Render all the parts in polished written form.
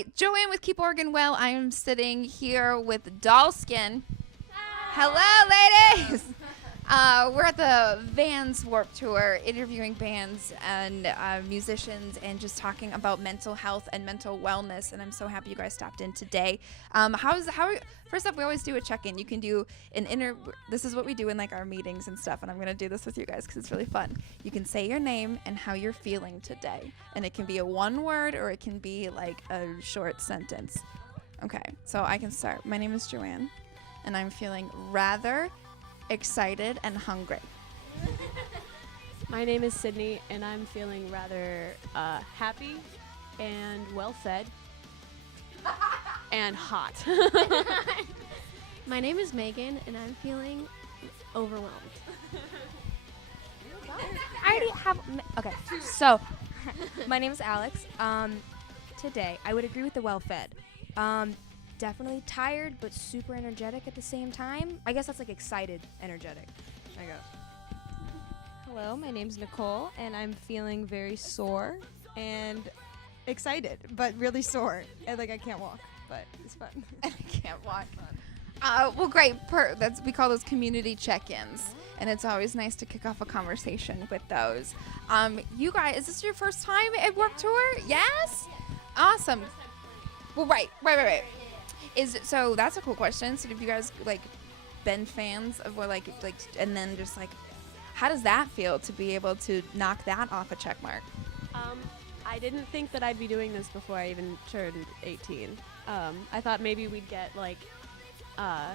right, Joanne with Keep Oregon Well. I am sitting here with Dollskin. Hello, ladies. We're at the Vans Warped Tour, interviewing bands and musicians and just talking about mental health and mental wellness. And I'm so happy you guys stopped in today. First up, we always do a check-in. You can do this is what we do in like our meetings and stuff. And I'm going to do this with you guys because it's really fun. You can say your name and how you're feeling today. And it can be a one word or it can be like a short sentence. Okay, so I can start. My name is Joanne and I'm feeling rather excited and hungry. My name is Sydney, and I'm feeling rather happy and well-fed and hot. My name is Megan, and I'm feeling overwhelmed. I already have. Okay, so my name is Alex. Today, I would agree with the well-fed. Definitely tired, but super energetic at the same time. I guess that's like excited, energetic, I guess. Hello, my name's Nicole, and I'm feeling very sore and excited, but really sore. And like I can't walk, but it's fun. I can't walk. Well, great. We call those community check-ins, and it's always nice to kick off a conversation with those. You guys, is this your first time at Warped Tour? Yes? Awesome. Well, right. So that's a cool question. So have you guys like been fans of what like and then just like how does that feel to be able to knock that off a check mark? I didn't think that I'd be doing this before I even turned 18. I thought maybe we'd get like I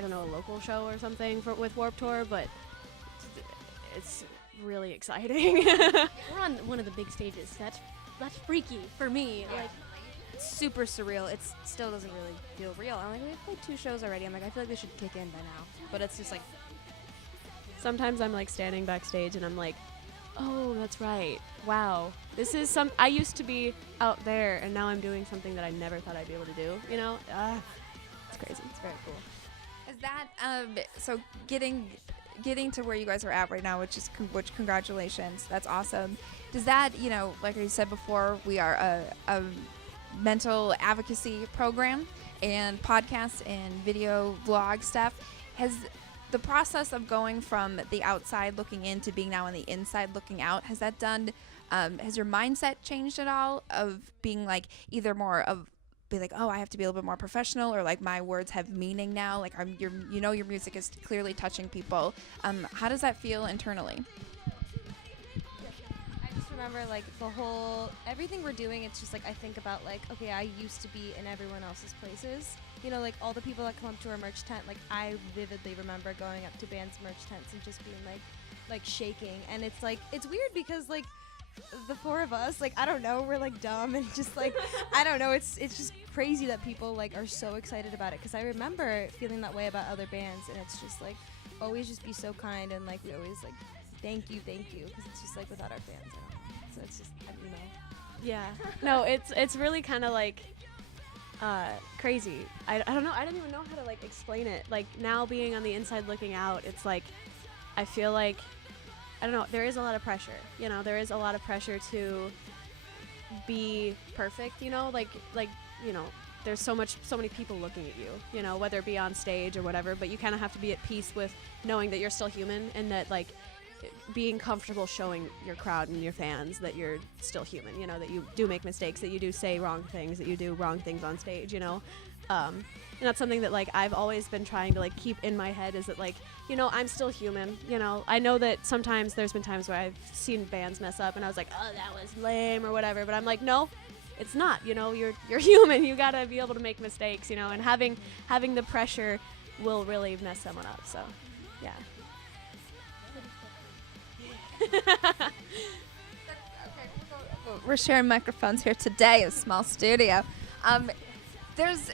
don't know, a local show or something with Warped Tour, but it's really exciting. We're on one of the big stages. That's freaky for me. Yeah. Like, super surreal. It still doesn't really feel real. I'm like, we've played 2 shows already. I'm like, I feel like they should kick in by now. But it's just like, sometimes I'm like standing backstage and I'm like, oh, that's right. Wow. This is I used to be out there and now I'm doing something that I never thought I'd be able to do, you know? It's crazy. It's very cool. Is that so getting to where you guys are at right now, which congratulations. That's awesome. Does that, like I said before, we are a mental advocacy program and podcast and video vlog stuff. Has the process of going from the outside looking in to being now on the inside looking out, has that done, has your mindset changed at all of being like either more of be like, oh, I have to be a little bit more professional, or like my words have meaning now, like your music is clearly touching people. How does that feel internally? Remember like everything we're doing, it's just like I think about like, okay, I used to be in everyone else's places, like all the people that come up to our merch tent, like I vividly remember going up to bands' merch tents and just being like shaking. And it's like it's weird because like the 4 of us, like I don't know, we're like dumb and just like I don't know, it's just crazy that people like are so excited about it, because I remember feeling that way about other bands, and it's just like always just be so kind, and like we always like thank you, because it's just like without our fans, so it's just, Yeah. No, it's really kind of like crazy. I don't know. I don't even know how to like explain it. Like now being on the inside looking out, it's like I feel like I don't know. There is a lot of pressure. There is a lot of pressure to be perfect. There's so many people looking at you. Whether it be on stage or whatever. But you kind of have to be at peace with knowing that you're still human, and that like being comfortable showing your crowd and your fans that you're still human, that you do make mistakes, that you do say wrong things, that you do wrong things on stage, and that's something that like I've always been trying to like keep in my head, is that like, I'm still human. I know that sometimes there's been times where I've seen bands mess up and I was like, oh, that was lame or whatever, but I'm like, no, it's not. You're human. You gotta be able to make mistakes, and having the pressure will really mess someone up. So yeah. We're sharing microphones here today, a small studio. There's,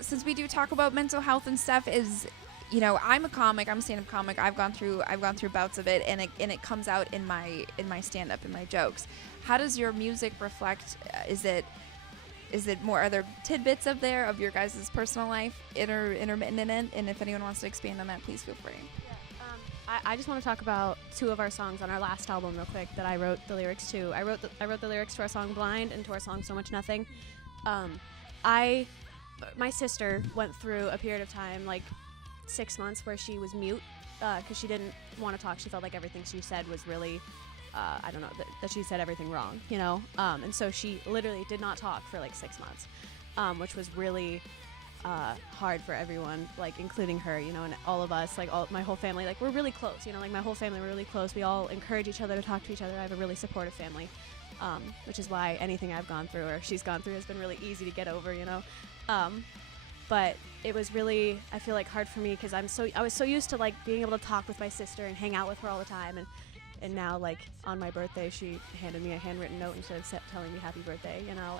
since we do talk about mental health and stuff, is, I'm a comic, I'm a stand-up comic. I've gone through bouts of it, and it comes out in my stand-up, in my jokes. How does your music reflect? Is it more other tidbits of your guys' personal life intermittent in it? And if anyone wants to expand on that, please feel free. I just want to talk about 2 of our songs on our last album real quick that I wrote the lyrics to. I wrote the lyrics to our song Blind and to our song So Much Nothing. My sister went through a period of time, like 6 months, where she was mute because she didn't want to talk. She felt like everything she said was really, I don't know, that she said everything wrong, you know? And so she literally did not talk for like 6 months, which was really hard for everyone, like including her, you know, and all of us, like my whole family, like we're really close, you know, like my whole family, we're really close. We all encourage each other to talk to each other. I have a really supportive family, which is why anything I've gone through or she's gone through has been really easy to get over, you know. But it was really, I feel like, hard for me because I was so used to like being able to talk with my sister and hang out with her all the time, and now like on my birthday she handed me a handwritten note instead of telling me happy birthday, you know,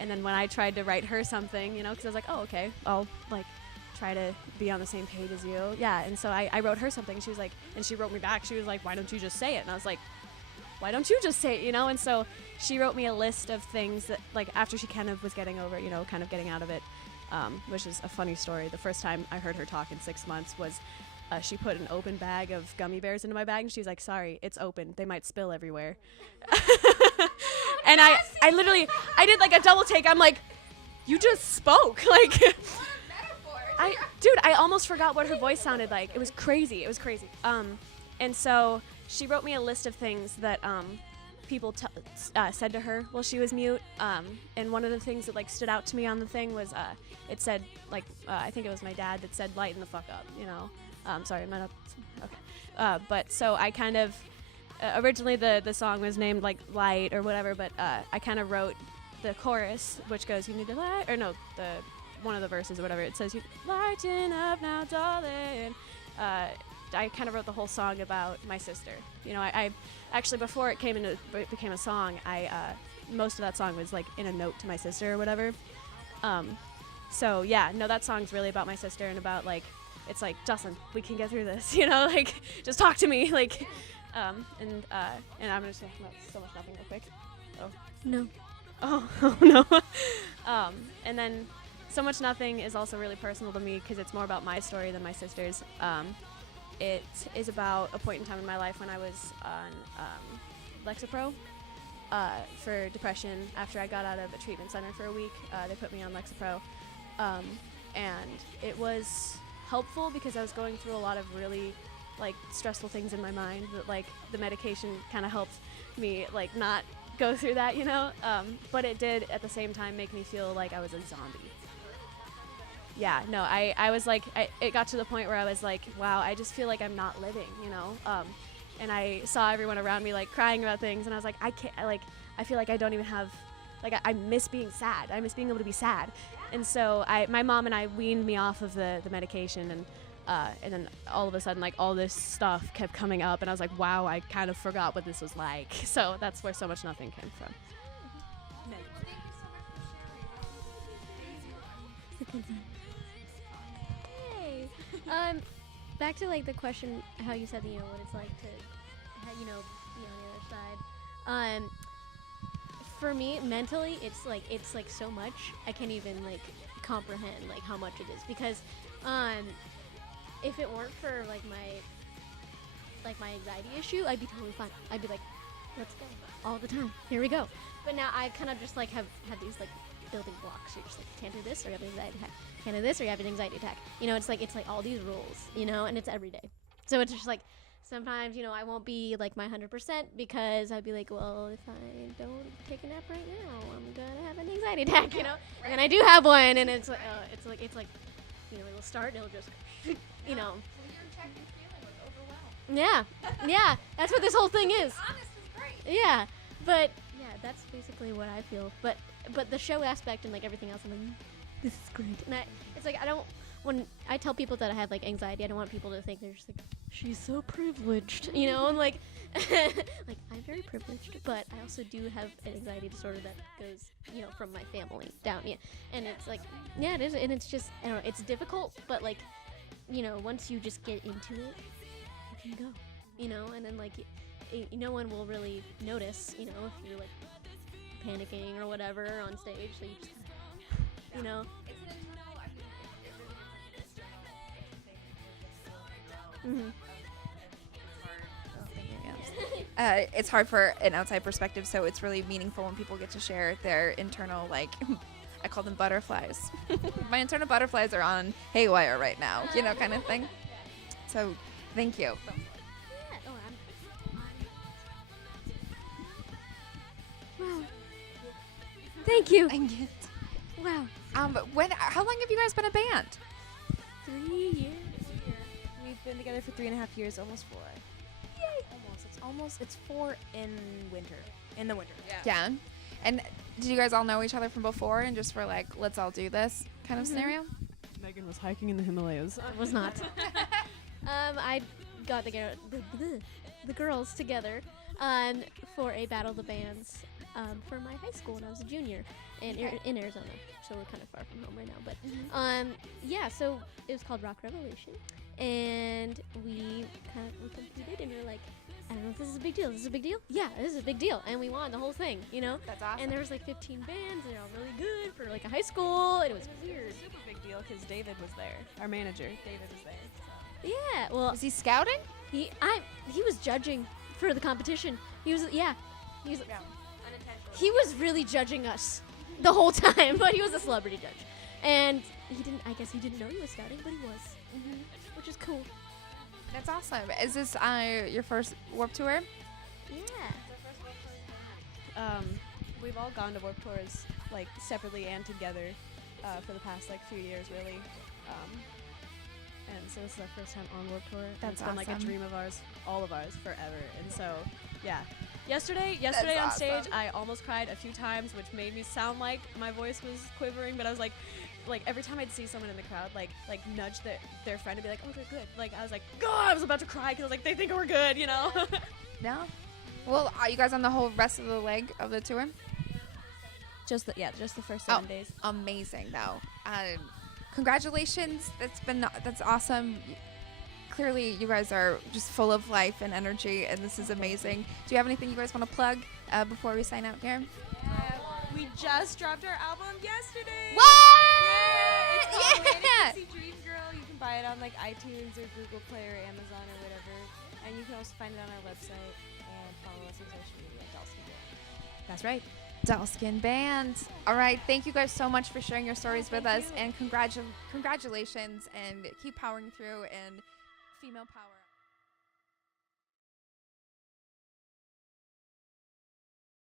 and then when I tried to write her something, you know, because I was like, oh, okay, I'll like try to be on the same page as you, yeah, and so I wrote her something. She was like, and she wrote me back, she was like, why don't you just say it? And I was like, why don't you just say it, you know? And so she wrote me a list of things that, like, after she kind of was getting over, you know, kind of getting out of it, which is a funny story. The first time I heard her talk in 6 months was she put an open bag of gummy bears into my bag, and she's like, sorry, it's open. They might spill everywhere. And I literally, I did like a double take. I'm like, you just spoke. Like, I almost forgot what her voice sounded like. It was crazy. It was crazy. And so she wrote me a list of things that people said to her while she was mute. And one of the things that like stood out to me on the thing was it said, like, I think it was my dad that said, lighten the fuck up, you know. Sorry, I'm not okay. But so I kind of, originally the song was named like Light or whatever, but I kind of wrote the chorus, which goes, you need to light, or no, one of the verses or whatever, it says, you lighten up now, darling. I kind of wrote the whole song about my sister. You know, I actually, before it became a song, most of that song was like in a note to my sister or whatever. So yeah, no, that song's really about my sister and about like, it's like, Justin, we can get through this, you know, like, just talk to me, like, and I'm just talking about So Much Nothing real quick. Oh. No. Oh no. And then So Much Nothing is also really personal to me because it's more about my story than my sister's. It is about a point in time in my life when I was on Lexapro for depression. After I got out of a treatment center for a week, they put me on Lexapro. And it was helpful because I was going through a lot of really like stressful things in my mind, that like the medication kind of helped me like not go through that, you know, but it did at the same time make me feel like I was a zombie. Yeah, no, I was like, it got to the point where I was like, wow, I just feel like I'm not living, you know, and I saw everyone around me like crying about things, and I was like, I feel like I don't even have, like, I miss being sad. I miss being able to be sad. And so my mom and I weaned me off of the medication, and then all of a sudden, like, all this stuff kept coming up, and I was like, wow, I kind of forgot what this was like. So that's where So Much Nothing came from. Hey. Back to like the question, how you said, you know, what it's like to, you know, be on the other side. For me, mentally, it's like so much I can't even like comprehend like how much it is, because if it weren't for like my anxiety issue, I'd be totally fine. I'd be like, let's go all the time. Here we go. But now I kind of just like have had these like building blocks. You're just like, can't do this or you have an anxiety attack. Can't do this or you have an anxiety attack. You know, it's like all these rules, you know, and it's every day. So it's just like, sometimes, you know, I won't be like my 100% because I'd be like, well, if I don't take a nap right now, I'm gonna have an anxiety attack, you know. And then I do have one, and it's like, you know, it'll start and it'll just, you know. Yeah, yeah, that's what this whole thing is. Yeah, but yeah, that's basically what I feel. But the show aspect and like everything else, I'm like, this is great. And it's like when I tell people that I have like anxiety, I don't want people to think they're just like, she's so privileged, you know, and like, like I'm very privileged, but I also do have an anxiety disorder that goes, you know, from my family down, yeah, and it's like, yeah, it is, and it's just, I don't know, it's difficult, but like, you know, once you just get into it, you can go, you know, and then like, no one will really notice, you know, if you're like panicking or whatever on stage, so you just kinda, you know. Mm-hmm. it's hard for an outside perspective, so it's really meaningful when people get to share their internal, like, I call them butterflies. My internal butterflies are on haywire right now, you know, kind of thing. So, thank you. Yeah. Wow. Thank you. Wow. How long have you guys been a band? 3 years. We've been together for 3.5 years, almost 4. It's 4 in winter. In the winter. Yeah. And did you guys all know each other from before and just were like, let's all do this kind of scenario? Megan was hiking in the Himalayas. I was not. I got the girls together for a battle of the bands for my high school when I was a junior in Arizona. So we're kind of far from home right now, but yeah. So it was called Rock Revolution, and we competed, and we were like, I don't know if this is a big deal. This is a big deal? Yeah, this is a big deal, and we won the whole thing. You know. That's awesome. And there was like 15 bands, and they're all really good for like a high school. And it was weird. Super big deal because David was there. Our manager, David was there. So. Yeah. Well, Was he scouting? he was judging for the competition. He was he was really judging us the whole time, but he was a celebrity judge, and I guess he didn't know he was scouting, but he was, which is cool. That's awesome. Is this your first Warped Tour? Yeah. We've all gone to Warped Tours like separately and together for the past like few years, really. And so this is our first time on Warped Tour. That's It's been like a awesome. dream of ours, all of ours, forever. And so, yeah. Yesterday on stage, I almost cried a few times, which made me sound like my voice was quivering. But I was like every time I'd see someone in the crowd, like nudge their friend and be like, "Oh, they're good." Like I was like, "God," I was about to cry because I was like, they think we're good, you know. No. Well, are you guys on the whole rest of the leg of the tour? Just the first 7 days. Amazing, though. Congratulations. That's awesome. Clearly, you guys are just full of life and energy, and this is amazing. Do you have anything you guys want to plug before we sign out here? We just dropped our album yesterday. What? It's called Yeah! Manic Pixie Dream Girl. You can buy it on like iTunes or Google Play or Amazon or whatever. And you can also find it on our website and follow us on social media at Dulsky Band. That's right. Dullskin Band. All right. Thank you guys so much for sharing your stories with us, and congratulations, and keep powering through, and female power.